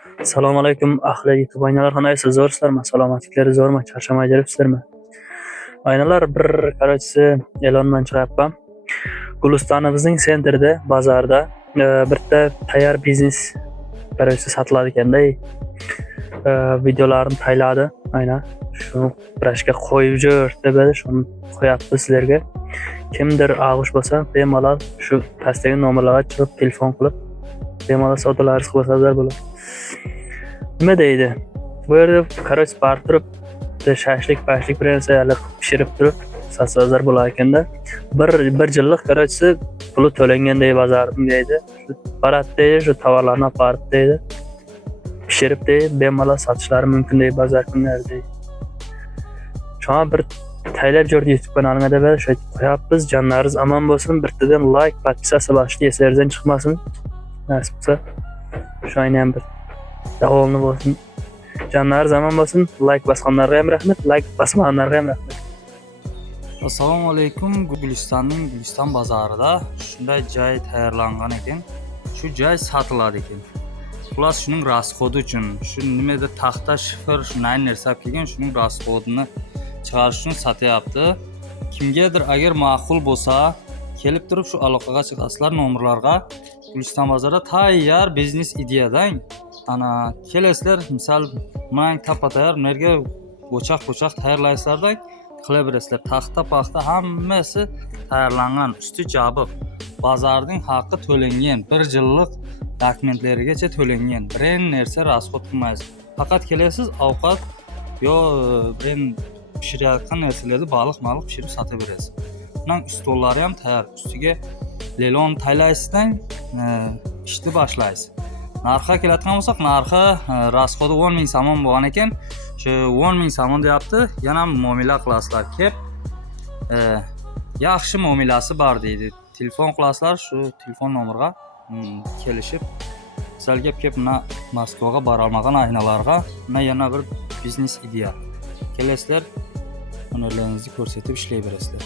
Assalomu alaykum ahli YouTube oynalar qandaysizlar? Zo'rsizlarmi? Salomatliklaringiz zo'rmi? Charchamay jiribsizlarmi? Oynalar bir qarachisi e'lon chiqyapman. Gulistonimizning sentrida, bozorda bitta tayyor biznes qarachisi sotiladi ekanda. Videolarini tayladi. Aynan shuni birashga qo'yib jur deb shuni qo'yapti sizlarga. Kimdir og'ish bo'lsa, bemalol shu pastdagi nomerlarga chiqib telefon qilib bemalol savdolaringizni qilsalar bo'ladi. Nima deydi? Bu yerda qarach bar turib, shashlik bilan pishirib turib, satsazlar bo'lar ekanda. Bir yillik qarachisi puli to'langan deydi bozordan deydi. Barat deydi, shu tovarlarni olib borib deydi. Pishirib deydi, bemalol sotishlari mumkin deydi bozor kunlarida deydi. Shuna bir taylab jo'rdi YouTube kanalingga deb shu qo'yapmiz. Jonlaringiz omon bo'lsin. Birtadan like, podpisatsiya bosishni eslaringizdan chiqmasin. Nasib bo'lsa, shu aynan bir davolni bo'lsin. Jonlaringiz omon bo'lsin. Like bosganlarga ham rahmat, like bosmaganlarga ham rahmat. Assalomu alaykum. Guliston bozorida shunday joy tayyorlangan ekan. Shu joy sotiladi ekan. Xullas shuning rasxodi uchun, shu nimadir taxta shifr, shunday narsa kelgan, shuning rasxodini chiqarish uchun sotyapti. Kimgadir agar ma'qul bo'lsa, kelib turib shu aloqaga chiqasizlar nomerlarga. Guliston bozorida tayyor biznes ideyadang. Ana kelasizlar, misol, men tayyor nerga bo'chaq tayyorlaysizlar, qilaverasizlar. Taxta hammasi tayyorlangan, usti jabib. Bozorning haqqi to'langan, 1 yillik dokumentlarigacha to'langan. Biron narsa rasxod qilmaysiz. Faqat kelasiz, ovqat yo biron pishirayotgan narsalarni baliq pishirib sotaverasiz. Bundan ustollari ham tayyor. Ustiga lelon taylaysizdan ishni boshlaysiz. Narxga keladigan bo'lsak, narxi rasxodi 10 ming somon bo'lgan ekan. Shu 10 ming somon deyapti. Yana muomala qilasizlar kep. Yaxshi muomalasi bor deydi. Telefon qilasizlar, shu telefon nomeriga kelishib, sizlar kep Moskvaga bora olmagan aynalarga yana bir biznes ideya. Kelasizlar, hunarlaringizni ko'rsatib ishlayverasizlar.